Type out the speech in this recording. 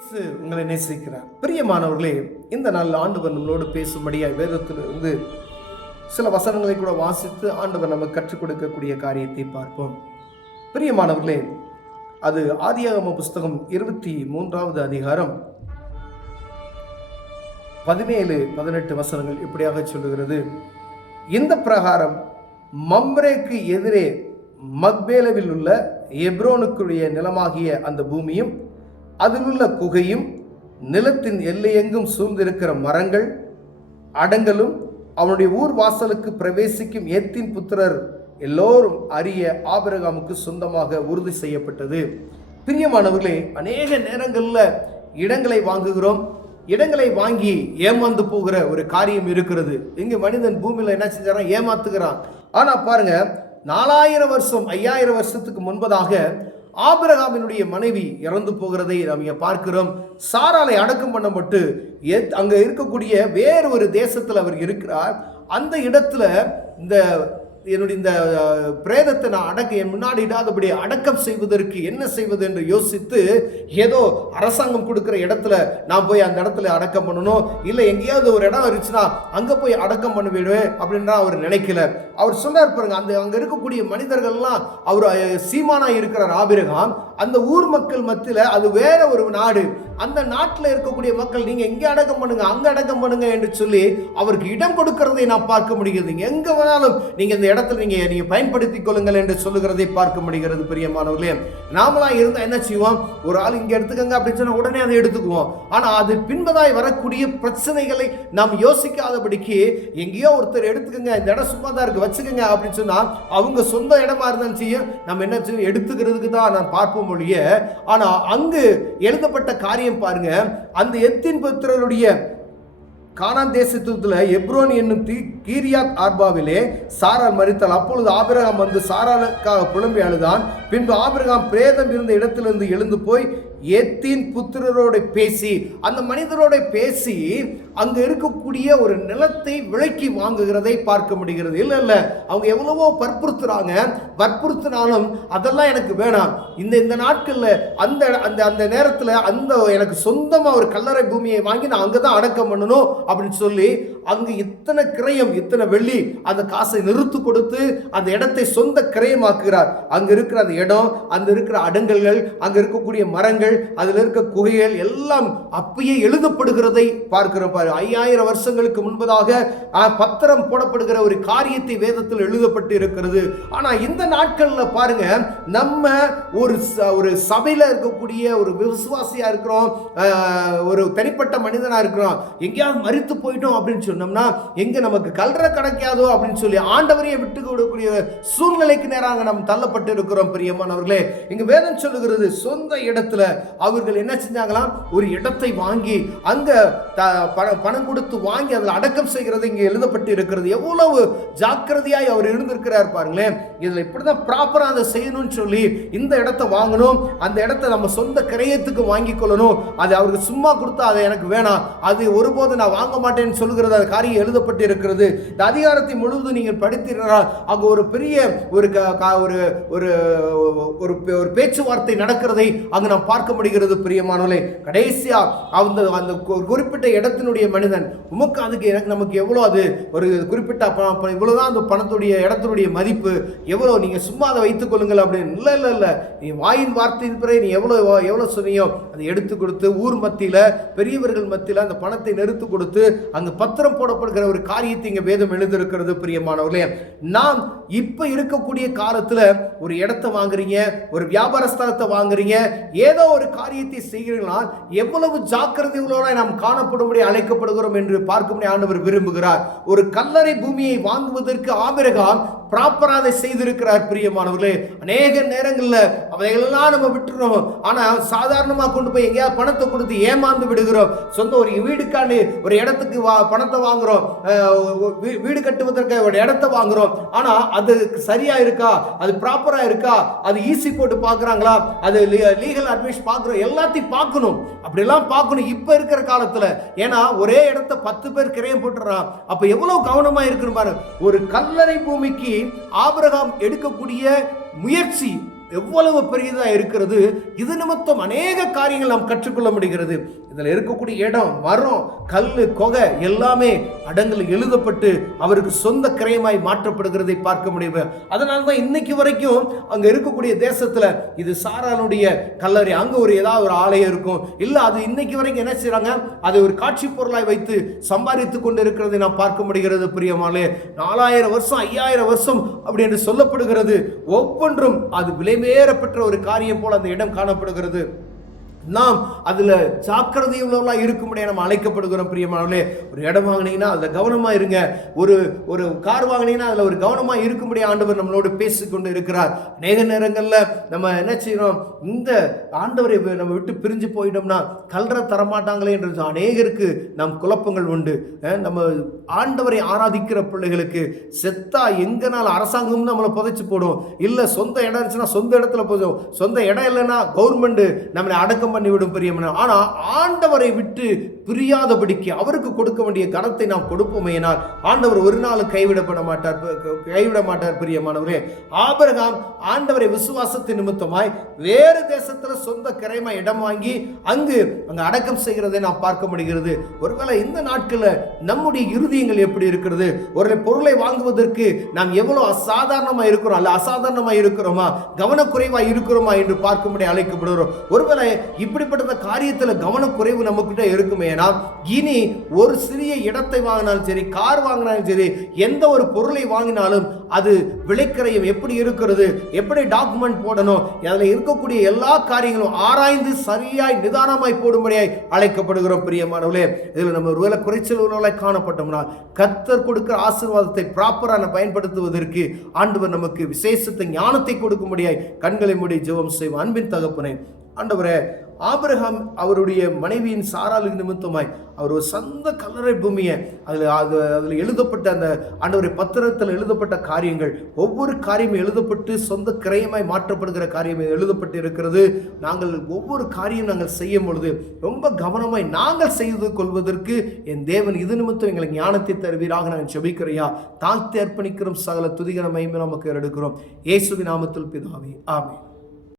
உங்களை நேசிக்கிறார். பிரியமானவர்களே, இந்த நாள் ஆண்டவர் நம்மளோடு பேசும்படியாய் வேதத்திலிருந்து சில வசனங்களை கூட வாசித்து ஆண்டவர் நமக்கு கற்றுக் கொடுக்கக்கூடிய காரியத்தை பார்ப்போம். பிரியமானவர்களே, அது ஆதியாகம புஸ்தகம் 23வது அதிகாரம் 17-18 வசனங்கள் இப்படியாக சொல்லுகிறது. இந்த பிரகாரம் மம்ரேக்கு எதிரே மக்பேலவில் உள்ள எப்ரோனுக்குரிய நிலமாகிய அந்த பூமியும் அதிலுள்ள குகையும் நிலத்தின் எல்லையெங்கும் சூழ்ந்திருக்கிற மரங்கள் அடங்கலும் அவனுடைய ஊர் வாசலுக்கு பிரவேசிக்கும் ஏத்தின் புத்திரர் எல்லோரும் அறிய ஆபிரகாமுக்கு சொந்தமாக உறுதி செய்யப்பட்டது. பிரியமானவர்களே, அநேக நேரங்களில் இடங்களை வாங்குகிறோம். இடங்களை வாங்கி ஏமாந்து போகிற ஒரு காரியம் இருக்கிறது. இங்கு மனிதன் பூமியில் என்ன செஞ்சாரான்? ஏமாத்துகிறான். ஆனால் பாருங்க, 4000 வருஷம் 5000 வருஷத்துக்கு முன்பதாக ஆபிரகாமினுடைய மனைவி இறந்து போகிறதை நாம் இங்கே பார்க்கிறோம். சாராளை அடக்கம் பண்ணப்பட்டு அங்கே இருக்கக்கூடிய வேறு ஒரு தேசத்தில் அவர் இருக்கிறார். அந்த இடத்துல என்னுடைய இந்த பிரேதத்தை நான் என் முன்னாடி இடாதபடி அடக்கம் செய்வதற்கு என்ன செய்வது என்று யோசித்து, ஏதோ அரசாங்கம் கொடுக்குற இடத்துல நான் போய் அந்த இடத்துல அடக்கம் பண்ணணும், இல்லை எங்கேயாவது ஒரு இடம் இருந்துச்சுன்னா அங்கே போய் அடக்கம் பண்ண விடுவேன் அப்படின்னா அவர் நினைக்கல. அவர் சொன்னார் பாருங்க, அங்கே இருக்கக்கூடிய மனிதர்கள்லாம் அவர் சீமானா இருக்கிறார் ஆபிரகாம். அந்த ஊர் மக்கள் மத்தியில் அது வேற ஒரு நாடு, அந்த நாட்டில் இருக்கக்கூடிய மக்கள் நீங்க எங்கே அடக்கம் பண்ணுங்க, அங்கே அடக்கம் பண்ணுங்க என்று சொல்லி அவருக்கு இடம் கொடுக்கிறதை நான் பார்க்க முடிகிறது. எங்க வேணாலும் நீங்க இந்த இடத்துல நீங்க பயன்படுத்திக் கொள்ளுங்கள் என்று சொல்லுகிறதை பார்க்க முடிகிறது. பிரியமானவர்களே, நாமலாம் இருந்தா என்ன செய்வோம்? ஒரு ஆள் இங்க எடுத்துக்கங்க அப்படின்னு சொன்னா உடனே அதை எடுத்துக்குவோம். ஆனா அது பின்பதாய் வரக்கூடிய பிரச்சனைகளை நாம் யோசிக்காதபடிக்கு எங்கேயோ ஒருத்தர் எடுத்துக்கங்க, இந்த இடம் சும்மா தான் இருக்கு வச்சுக்கோங்க அப்படின்னு சொன்னா அவங்க சொந்த இடமா இருந்தாலும் செய்யும் நம்ம என்ன செய்யும்? எடுத்துக்கிறதுக்கு தான் நான் பார்ப்போம் மொழிய. ஆனா அங்கு எழுதப்பட்ட காரியம் பாருங்க, அந்த எத்தின் புத்திரருடைய கானான் தேசத்துல எப்ரோன் என்னும் கீரியாத் ஆர்பாவிலே சாராள் மரித்தாள். அப்பொழுது ஆபிரகாம் வந்து சாராளுக்காக புலம்பி அழுதான். பின்பு ஆபிரகாம் பிரேதம் இருந்த இடத்திலிருந்து எழுந்து போய் ஏத்தின் புத்திரரோட பேசி, அந்த மனிதரோட பேசி அங்க இருக்கக்கூடிய ஒரு நிலத்தை விலைக்கு வாங்குகிறதை பார்க்க முடிகிறது. இல்ல அவங்க எவ்வளவோ வற்புறுத்தினாலும் அதெல்லாம் எனக்கு வேணாம். இந்த நாட்கள்ல அந்த நேரத்துல எனக்கு சொந்தமா ஒரு கல்லறை பூமியை வாங்கி நான் அங்கதான் அடக்கம் பண்ணணும் அப்படின்னு சொல்லி அங்கு இத்தனை கிரயம், இத்தனை வெள்ளி அந்த காசை நிறுத்து கொடுத்து அந்த இடத்தை சொந்த கிரயமாக்குகிறார். அங்க இருக்கிற அந்த இடம், அங்க இருக்கிற அடங்கல்கள், அங்க இருக்கக்கூடிய மரங்கள், அதில் இருக்க குகைகள் எல்லாம் அப்பயே எழுதப்படுகிறதை பார்க்கிறோம். 5000 வருஷங்களுக்கு முன்பதாக பத்திரம் போடப்படுகிற ஒரு காரியத்தை வேதத்தில் எழுதப்பட்டு இருக்கிறது. ஆனா இந்த நாட்கள்ல பாருங்க, நம்ம ஒரு சபையில இருக்கக்கூடிய ஒரு விசுவாசியா இருக்கிறோம், ஒரு தனிப்பட்ட மனிதனா இருக்கிறோம். எங்கேயாவது மரித்து போயிட்டோம் அப்படின்னு சொன்னோம்னா எங்க நமக்கு கல்ற கிடைக்காதோ அப்படின்னு சொல்லி ஆண்டவரையே விட்டு கொடுக்கக்கூடிய சூழ்நிலைக்கு நேராக நாம் தள்ளப்பட்டு இருக்கிறோம். பிரியமானவர்களே, இங்க வேதம் சொல்லுகிறது, சொந்த இடத்துல அவர்கள் என்ன செஞ்சாங்களாம்? ஒரு இடத்தை வாங்கி அங்க பணம் கொடுத்து வாங்கி அதில் அடக்கம் செய்கிறது இங்கே எழுதப்பட்டு இருக்கிறது. எவ்வளவு ஜாக்கிரதையாய் அவர் இருந்திருக்கிறார் பாருங்களேன். இதுல இப்படிதான் ப்ராப்பரா அதை செய்யணும்னு சொல்லி இந்த இடத்தை வாங்கணும், அந்த இடத்தை நம்ம சொந்த கிரயத்துக்கு வாங்கி கொள்ளணும். அது அவருக்கு சும்மா கொடுத்தா அதை எனக்கு வேணாம், அது ஒருபோது நான் வாங்க மாட்டேன்னு சொல்லுகிறது அந்த காரியம் எழுதப்பட்டு இருக்கிறது. இந்த அதிகாரத்தை முழுவதும் நீங்கள் படித்தீர்களால் அங்கு ஒரு பெரிய ஒரு பேச்சுவார்த்தை நடக்கிறதை அங்கு நாம் பார்க்க முடிகிறது. பிரியமானவர்களே, கடைசியா அந்த குறிப்பிட்ட இடத்தினுடைய மனிதன் உமக்கு அதுக்கு எனக்கு நமக்கு எவ்வளோ, அது ஒரு குறிப்பிட்ட இவ்வளவுதான் அந்த பணத்துடைய இடத்தினுடைய மதிப்பு எவ்வளவு, நீங்க சும்மா அதை வைத்துக் கொள்ளுங்கள் அப்படின்னு. இல்ல நீ வாயின் வார்த்தையின் பிறகு நீ எவ்வளவு சொன்னியோ அதை எடுத்து கொடுத்து ஊர் மத்தியில பெரியவர்கள் மத்தியில அந்த பணத்தை நிறுத்து கொடுத்து அங்கு பத்திரம் போடப்படுகிற ஒரு காரியத்தை இங்க வேதம் எழுதியிருக்கிறது. பிரியமானவர்களே, நாம் இப்ப இருக்கக்கூடிய காலத்துல ஒரு இடத்தை வாங்குறீங்க, ஒரு வியாபார ஸ்தலத்தை வாங்குறீங்க, ஏதோ ஒரு காரியத்தை செய்கிறீர்களா, எவ்வளவு ஜாக்கிரதைகளோட நாம் காணப்படும்படி அழைக்கப்படுகிறோம் என்று பார்க்கும்படி ஆண்டவர் விரும்புகிறார். ஒரு கல்லறை பூமியை வாங்குவதற்கு ஆபிரகாம் ப்ராப்பராக அதை செய்திருக்கிறார். பிரியமானவர்களே, அநேக நேரங்களில் அவைகளெல்லாம் நம்ம விட்டுறோம். ஆனால் சாதாரணமாக கொண்டு போய் எங்கேயாவது பணத்தை கொடுத்து ஏமாந்து விடுகிறோம். சொந்த ஒரு வீடுக்காண்டு ஒரு இடத்துக்கு பணத்தை வாங்குறோம், வீடு கட்டுவதற்கு ஒரு இடத்தை வாங்குறோம். ஆனால் அது சரியா இருக்கா, அது ப்ராப்பரா இருக்கா, அது ஈஸி போட்டு பார்க்குறாங்களா, அது லீகல் அட்வைஸ் பார்க்குறோம், எல்லாத்தையும் பார்க்கணும். அப்படிலாம் பார்க்கணும் இப்ப இருக்கிற காலத்துல. ஏன்னா ஒரே இடத்த 10 பேர் கிரயம் போட்டுறான். அப்ப எவ்வளவு கவனமா இருக்குன்னு பாருங்க. ஒரு கல்லறை பூமிக்கு ஆபிரகாம் எடுக்கக்கூடிய முயற்சி எவ்வளவு பெரியதா இருக்கிறது. இது நிமித்தம் அநேக காரியங்கள் நாம் கற்றுக்கொள்ள முடிகிறது. இதில் இருக்கக்கூடிய இடம், மரம், கல், கொகை எல்லாமே அடங்கல் எழுதப்பட்டு அவருக்கு சொந்த கிரயமாய் மாற்றப்படுகிறதை பார்க்க முடியும். அதனால தான் இன்னைக்கு வரைக்கும் அங்க இருக்கக்கூடிய தேசத்துல இது சாரானுடைய கல்லறை, அங்க ஏதாவது ஒரு ஆலயம் இருக்கும். இல்ல அது இன்னைக்கு வரைக்கும் என்ன செய்யறாங்க, அதை ஒரு காட்சி பொருளாய் வைத்து சம்பாதித்து கொண்டு இருக்கிறதை நாம் பார்க்க முடிகிறது. பிரியமாலே 4000 வருஷம் 5000 வருஷம் அப்படி என்று சொல்லப்படுகிறது. ஒவ்வொன்றும் அது விலைமேறப்பெற்ற ஒரு காரியம் போல அந்த இடம் காணப்படுகிறது. நாம் அதுல ஜாக்கிரதை உள்ளவர்களா இருக்கும்படியா நம்ம அழைக்கப்படுகிறோம். பிரியமானவர்களே, ஒரு இடம் வாங்கினீங்கன்னா அதுல கவனமா இருங்க. ஒரு கார் வாங்கினீங்கன்னா அதுல ஒரு கவனமா இருக்கும்படியா ஆண்டவர் நம்மளோடு பேசிக்கொண்டு இருக்கிறார். அநேக நேரங்கள்ல நம்ம என்ன செய்யறோம், இந்த ஆண்டவரை நம்ம விட்டு பிரிஞ்சு போயிட்டோம்னா கல்ற தரமாட்டாங்களே என்று அநேகருக்கு நம் குழப்பங்கள் உண்டு. நம்ம ஆண்டவரை ஆராதிக்கிற பிள்ளைகளுக்கு செத்தா எங்கனால அரசாங்கம் நம்மளை புதைச்சு போடும். இல்ல சொந்த இடம் இருந்துச்சுன்னா சொந்த இடத்துல போதும், சொந்த இடம் இல்லைன்னா கவர்மெண்ட் நம்மளை அடக்கம் பண்ணிவிடும். பிரியமான, ஆனா ஆண்டவரை விட்டு பிரியாதபடிக்கு அவருக்கு கொடுக்க வேண்டிய கனத்தை நாம் கொடுப்போமேனால் ஆண்டவர் ஒரு நாள் கைவிட மாட்டார். பிரியமானவரே, ஆபிரகாம் ஆண்டவரை விசுவாசத்தின் நிமித்தமாய் வேறு தேசத்துல சொந்த கிரயமா இடம் வாங்கி அங்கு அடக்கம் செய்கிறதை நாம் பார்க்க முடிகிறது. ஒருவேளை இந்த நாட்கள்ல நம்முடைய இருதயங்கள் எப்படி இருக்கிறது? ஒரு பொருளை வாங்குவதற்கு நாம் எவ்வளவு அசாதாரணமா இருக்கிறோம், அல்ல அசாதாரணமா இருக்கிறோமா, கவனக்குறைவா இருக்கிறோமா என்று பார்க்கும்படி அழைக்கப்படுகிறோம். ஒருவேளை இப்படிப்பட்ட காரியத்துல கவனக்குறைவு நமக்கிட்ட இருக்குமே, இனி ஒரு சிறிய இடத்தை வாங்கினாலும் சரி, கார் வாங்கினாலும் சரி, எந்த ஒரு பொருளை வாங்கினாலும் அது விலைக்கரையும் எப்படி இருக்கிறது, எப்படி டாக்குமெண்ட் போடணும், அதில் இருக்கக்கூடிய எல்லா காரியங்களும் ஆராய்ந்து சரியாய் நிதானமாய் போடும்படியாய் அழைக்கப்படுகிறோம். பிரியமானவர்களே, இதில் நம்ம ஒருவேளை குறைச்சல் உள்ளவர்களாய் காணப்பட்டோம்னா கர்த்தர் கொடுக்கிற ஆசீர்வாதத்தை ப்ராப்பரான பயன்படுத்துவதற்கு ஆண்டவர் நமக்கு விசேஷத்தை ஞானத்தை கொடுக்கும்படியாய் கண்களை மூடி ஜெபம் செய்வோம். அன்பின் தகப்பனே, ஆண்டவரே, ஆபிரகாம் அவருடைய மனைவியின் சாராளு நிமித்தமாய் அவர் ஒரு சொந்த கல்லறை பூமியை அதில் எழுதப்பட்ட அந்த ஆண்டவருடைய பத்திரத்தில் எழுதப்பட்ட காரியங்கள், ஒவ்வொரு காரியமும் எழுதப்பட்டு சொந்த கிரயமாய் மாற்றப்படுகிற காரியம் எழுதப்பட்டு இருக்கிறது. நாங்கள் ஒவ்வொரு காரியம் நாங்கள் செய்யும் பொழுது ரொம்ப கவனமாய் நாங்கள் செய்து கொள்வதற்கு என் தேவன் இது நிமித்தம் எங்களை ஞானத்தை தருவீராக நாங்கள் ஜெபிக்கிறையா தாழ்த்தி அர்ப்பணிக்கிறோம். சகல துதிகர மகிமை நமக்கு எடுக்கிறோம். இயேசுவின் நாமத்தில் பிதாவே, ஆமென்.